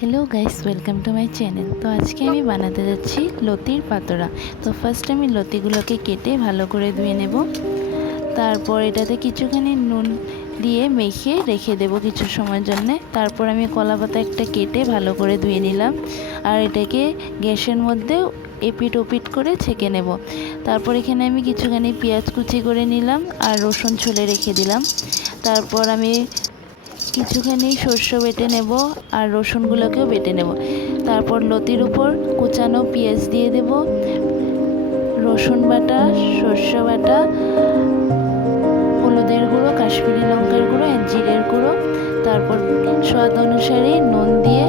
Hello guys welcome to my channel. तो आज के আমি বানাতে যাচ্ছি লতির পাতোড়া। তো ফার্স্ট আমি লতিগুলোকে কেটে ভালো করে ধুয়ে নেব। তারপর এটাতে কিছুখানি নুন দিয়ে মেখে রেখে দেব কিছু সময়ের জন্য। তারপর আমি কলা পাতা একটা কেটে ভালো করে ধুয়ে নিলাম আর এটাকে গ্যাসের মধ্যে এপিট ওপিট করে ছেঁকে নেব। তারপর এখানে আমি কিছুখানি পেঁয়াজ কুচি করে নিলাম আর রসুন ছুলে রেখে দিলাম। তারপর আমি কিছুখানি সরষে বেটে নেব আর রসুনগুলোকেও বেটে নেব। তারপর লতির উপর কুচানো পেঁয়াজ দিয়ে দেব, রসুন বাটা, সরষে বাটা, হলুদের গুঁড়ো, কাশ্মীরি লঙ্কার গুঁড়ো, জিরের গুঁড়ো, তারপর স্বাদ অনুসারে নুন দিয়ে